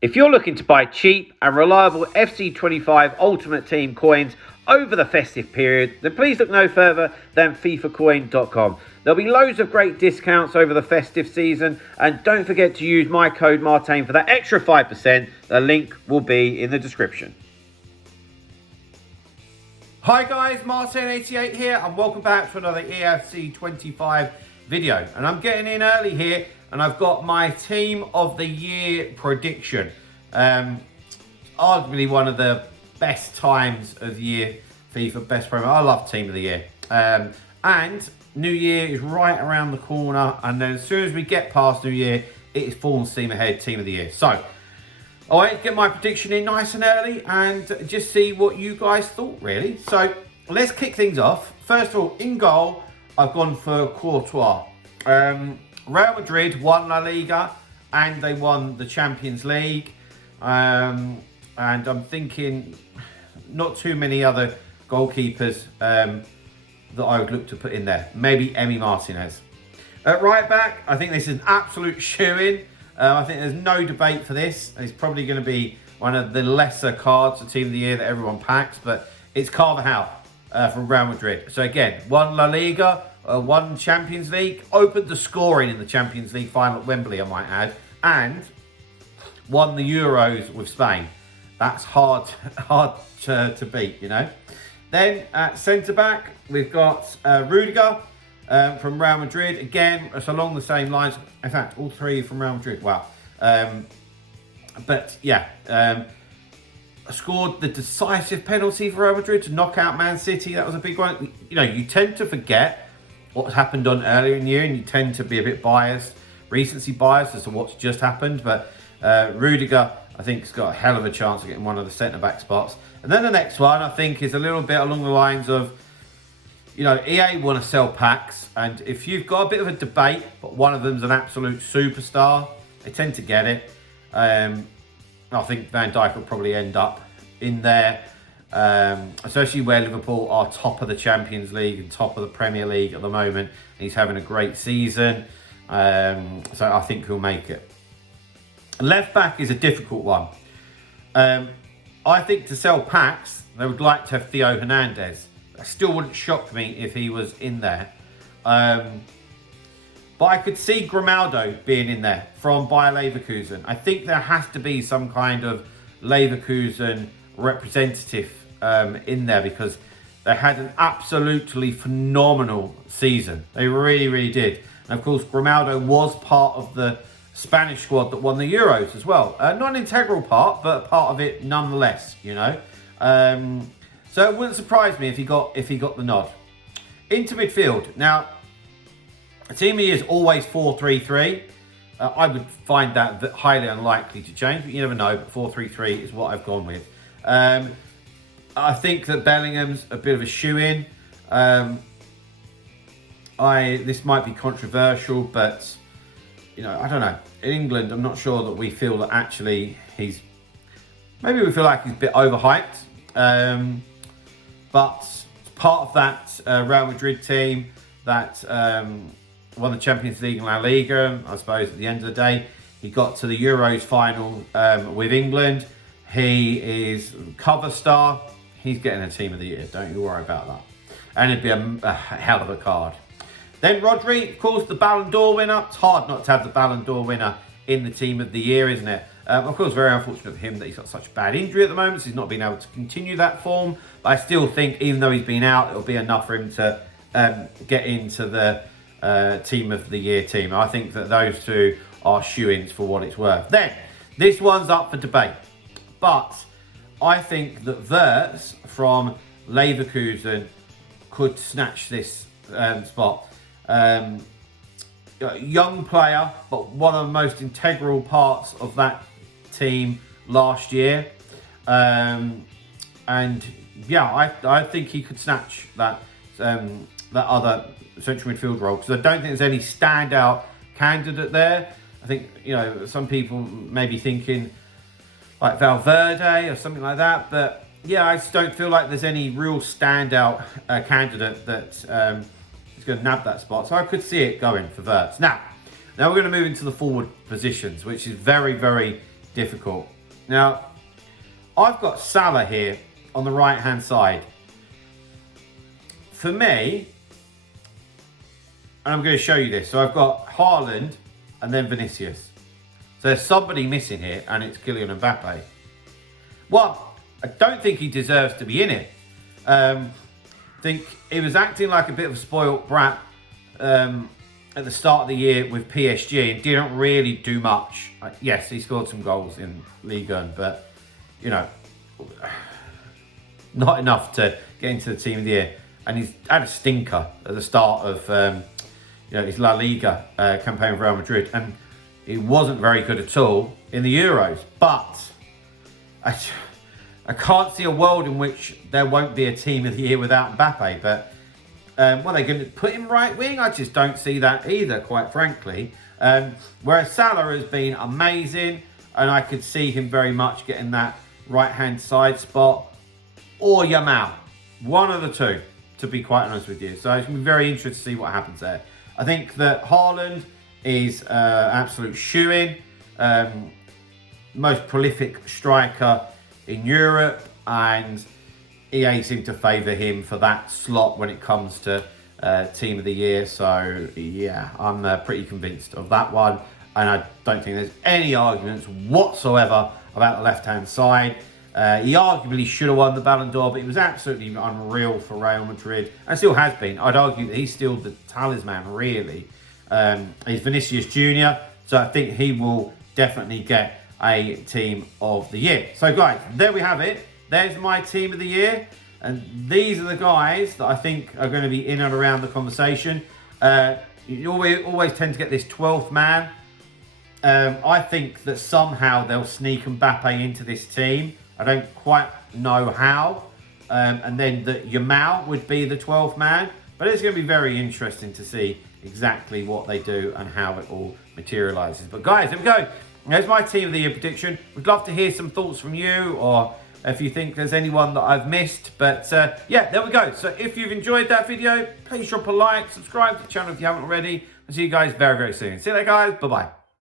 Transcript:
If you're looking to buy cheap and reliable FC25 Ultimate Team coins over the festive period, then please look no further than FIFAcoin.com. There'll be loads of great discounts over the festive season, and don't forget to use my code Martain for that extra 5%. The link will be in the description. Hi guys, Martain88 here, and welcome back to another Eafc 25 video. And I'm getting in early here, and I've got my Team of the Year prediction. Arguably one of the best times of the year, FIFA best promo. I love Team of the Year. And New Year is right around the corner, and then as soon as we get past New Year, it is full steam ahead Team of the Year. So, I want to get my prediction in nice and early and just see what you guys thought, really. So, let's kick things off. First of all, in goal, I've gone for Courtois. Real Madrid won La Liga and they won the Champions League. And I'm thinking not too many other goalkeepers that I would look to put in there. Maybe Emi Martinez. At right back, I think this is an absolute shoo-in. I think there's no debate for this. It's probably going to be one of the lesser cards of Team of the Year that everyone packs, but it's Carvajal from Real Madrid. So again, won La Liga, won Champions League, opened the scoring in the Champions League final at Wembley, I might add, and won the Euros with Spain. That's hard to beat, you know. Then at centre-back, we've got Rudiger from Real Madrid. Again, it's along the same lines. In fact, all three from Real Madrid. Wow. But yeah, scored the decisive penalty for Real Madrid to knock out Man City. That was a big one. You know, you tend to forget what's happened on earlier in the year, and you tend to be a bit biased, recency biased as to what's just happened. But Rudiger, I think, has got a hell of a chance of getting one of the centre-back spots. And then the next one, I think, is a little bit along the lines of, you know, EA want to sell packs, and if you've got a bit of a debate, but one of them's an absolute superstar, they tend to get it. I think Van Dijk will probably end up in there, especially where Liverpool are top of the Champions League and top of the Premier League at the moment. He's having a great season, so I think he'll make it. Left back is a difficult one. I think to sell packs, they would like to have Theo Hernandez. It still wouldn't shock me if he was in there. But I could see Grimaldo being in there from Bayer Leverkusen. I think there has to be some kind of Leverkusen representative in there, because they had an absolutely phenomenal season. They really, really did. And of course, Grimaldo was part of the Spanish squad that won the Euros as well. Not an integral part, but a part of it nonetheless, you know. So it wouldn't surprise me if he got the nod. Into midfield. Now, a Team of the Year is always 4-3-3. I would find that highly unlikely to change, but you never know. But 4-3-3 is what I've gone with. I think that Bellingham's a bit of a shoe-in. This might be controversial, but you know, I don't know. In England, I'm not sure that we feel that actually maybe we feel like he's a bit overhyped. But part of that Real Madrid team that won the Champions League and La Liga, I suppose at the end of the day, he got to the Euros final with England. He is cover star. He's getting a Team of the Year. Don't you worry about that. And it'd be a hell of a card. Then Rodri, of course, the Ballon d'Or winner. It's hard not to have the Ballon d'Or winner in the Team of the Year, isn't it? Of course, very unfortunate for him that he's got such a bad injury at the moment, so he's not been able to continue that form. But I still think, even though he's been out, it'll be enough for him to get into the Team of the Year team. I think that those two are shoo-ins for what it's worth. Then, this one's up for debate. But I think that Wirtz from Leverkusen could snatch this spot. Young player, but one of the most integral parts of that team last year. And yeah, I think he could snatch that other central midfield role, because I don't think there's any standout candidate there. I think, you know, some people may be thinking like Valverde or something like that, but yeah, I just don't feel like there's any real standout candidate that is going to nab that spot. So I could see it going for Wirtz. Now we're going to move into the forward positions, which is very, very difficult. Now, I've got Salah here on the right-hand side. For me, and I'm going to show you this. So I've got Haaland and then Vinicius. So there's somebody missing here, and it's Kylian Mbappe. Well, I don't think he deserves to be in it. I think he was acting like a bit of a spoilt brat at the start of the year with PSG and didn't really do much. Yes, he scored some goals in Ligue 1, but, you know, not enough to get into the team of the year. And he's had a stinker at the start of his La Liga campaign with Real Madrid, and he wasn't very good at all in the Euros. But I can't see a world in which there won't be a team of the year without Mbappe. But what, they're going to put him right wing? I just don't see that either, quite frankly. Whereas Salah has been amazing, and I could see him very much getting that right-hand side spot, or Yamal. One of the two, to be quite honest with you. So it's going to be very interesting to see what happens there. I think that Haaland is absolute shoo-in. Most prolific striker in Europe, and EA seem to favour him for that slot when it comes to Team of the Year. So, yeah, I'm pretty convinced of that one. And I don't think there's any arguments whatsoever about the left-hand side. He arguably should have won the Ballon d'Or, but it was absolutely unreal for Real Madrid, and still has been. I'd argue that he's still the talisman, really. He's Vinicius Jr., so I think he will definitely get a Team of the Year. So, guys, there we have it. There's my Team of the Year, and these are the guys that I think are going to be in and around the conversation. You always tend to get this 12th man. I think that somehow they'll sneak Mbappe into this team. I don't quite know how. And then that Yamal would be the 12th man. But it's going to be very interesting to see exactly what they do and how it all materialises. But guys, there we go. There's my Team of the Year prediction. We'd love to hear some thoughts from you, or if you think there's anyone that I've missed. But yeah, there we go. So if you've enjoyed that video, please drop a like, subscribe to the channel if you haven't already. I'll see you guys very, very soon. See you later, guys. Bye-bye.